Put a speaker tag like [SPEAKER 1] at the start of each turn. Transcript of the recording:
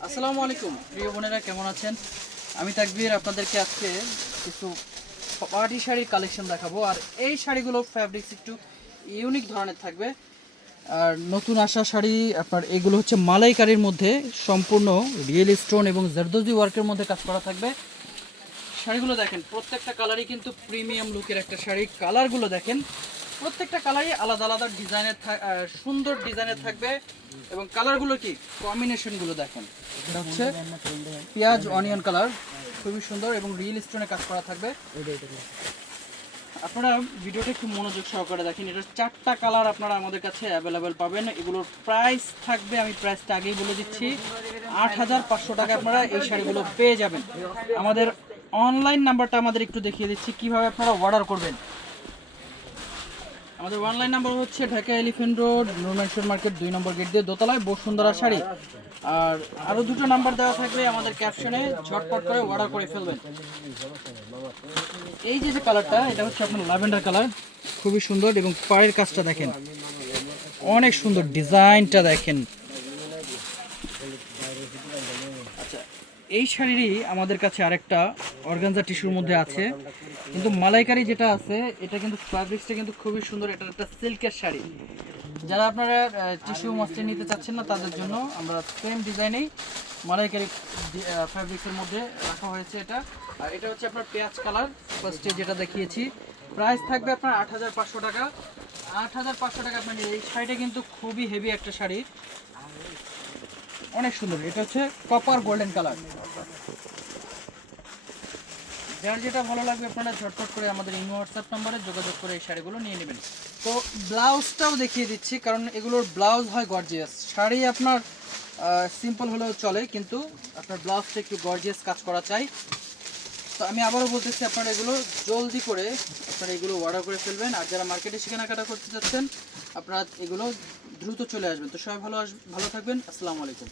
[SPEAKER 1] আসসালামু আলাইকুম। প্রিয় বোনেরা, কেমন আছেন? আমি তাকবীর, আপনাদেরকে আজকে কিছু পার্টি শাড়ির কালেকশন দেখাবো। আর এই শাড়িগুলো ফ্যাব্রিক্স একটু ইউনিক ধরনের থাকবে। আর নতুন আসা শাড়ি, আপনার এগুলো হচ্ছে মালাইকারির মধ্যে সম্পূর্ণ রিয়েল স্টোন এবং জারদোজি ওয়ার্কের মধ্যে কাজ করা থাকবে। শাড়িগুলো দেখেন, প্রত্যেকটা কালারই কিন্তু প্রিমিয়াম লুকের একটা শাড়ি। কালারগুলো দেখেন প্রত্যেকটা কালারই আলাদা আলাদা ডিজাইনের সুন্দর ডিজাইনের থাকবে। এবং কালারগুলো কি? কম্বিনেশনগুলো দেখেন। এটা হচ্ছে পেঁয়াজ, অনিয়ন কালার। খুবই সুন্দর এবং রিয়েল স্টোনে কাজ করা থাকবে। আপনারা ভিডিওটা একটু মনোযোগ সহকারে দেখেন। এটার চারটা কালার আপনারা আমাদের কাছে অ্যাভেলেবেল পাবেন। এগুলোর প্রাইস থাকবে, আমি প্রাইসটা আগেই বলে দিচ্ছি। আট হাজার পাঁচশো টাকা আপনারা এই শাড়িগুলো পেয়ে যাবেন। আমাদের অনলাইন নাম্বারটা আমাদের একটু দেখিয়ে দিচ্ছি। কীভাবে আপনারা অর্ডার করবেন? আমাদের অনলাইন নাম্বার হচ্ছে ঢাকা এলিফেন্ট রোড নুরমেশ্বর মার্কেট, দুই নম্বর গেট দিয়ে দোতলায় বসুন্ধরা শাড়ি। আর আরও দুটো নাম্বার দেওয়া থাকবে আমাদের ক্যাপশনে ঝটপট করে অর্ডার করে ফেলবেন। এই যে যে কালারটা এটা হচ্ছে আপনার ল্যাভেন্ডার কালার খুবই সুন্দর এবং পাড়ের কাজটা দেখেন। অনেক সুন্দর ডিজাইনটা দেখেন। এই শাড়িরই আমাদের কাছে আরেকটা অর্গানজা টিস্যুর মধ্যে আছে। কিন্তু মালাইকারি যেটা আছে, এটা কিন্তু ফ্যাব্রিক্সটা কিন্তু খুবই সুন্দর। এটা একটা সিল্কের শাড়ি। যারা আপনারা টিস্যু মসলিন নিতে চাচ্ছেন না তাদের জন্য আমরা সেম ডিজাইনেই মালাইকারি ফ্যাব্রিক্সের মধ্যে রাখা হয়েছে এটা। আর এটা হচ্ছে আপনার পেঁয়াজ কালার ফার্স্টে যেটা দেখিয়েছি। প্রাইস থাকবে আপনার আট হাজার পাঁচশো টাকা। আট হাজার পাঁচশো টাকা আপনার এই শাড়িটা কিন্তু খুবই হেভি একটা শাড়ি। অনেক সুন্দর। এটা হচ্ছে কপার গোল্ডেন কালার যার যেটা ভালো লাগবে আপনারা ঝটপট করে আমাদের ইমো হোয়াটসঅ্যাপ নম্বরে যোগাযোগ করে এই শাড়িগুলো নিয়ে নেবেন। তো ব্লাউজটাও দেখিয়ে দিচ্ছি, কারণ এগুলোর ব্লাউজ হয় গর্জিয়াস শাড়ি আপনার সিম্পল হলেও চলে, কিন্তু আপনার ব্লাউজটা একটু গর্জিয়াস কাজ করা চাই। তো আমি আবারও বলতেছি, আপনারা এগুলো জলদি করে, আপনারা এগুলো অর্ডার করে ফেলবেন। আর যারা মার্কেটে কেনাকাটা করতে চাচ্ছেন, আপনারা এগুলো দ্রুত চলে আসবেন। তো সবাই ভালো আস, ভালো থাকবেন। আসসালামু আলাইকুম।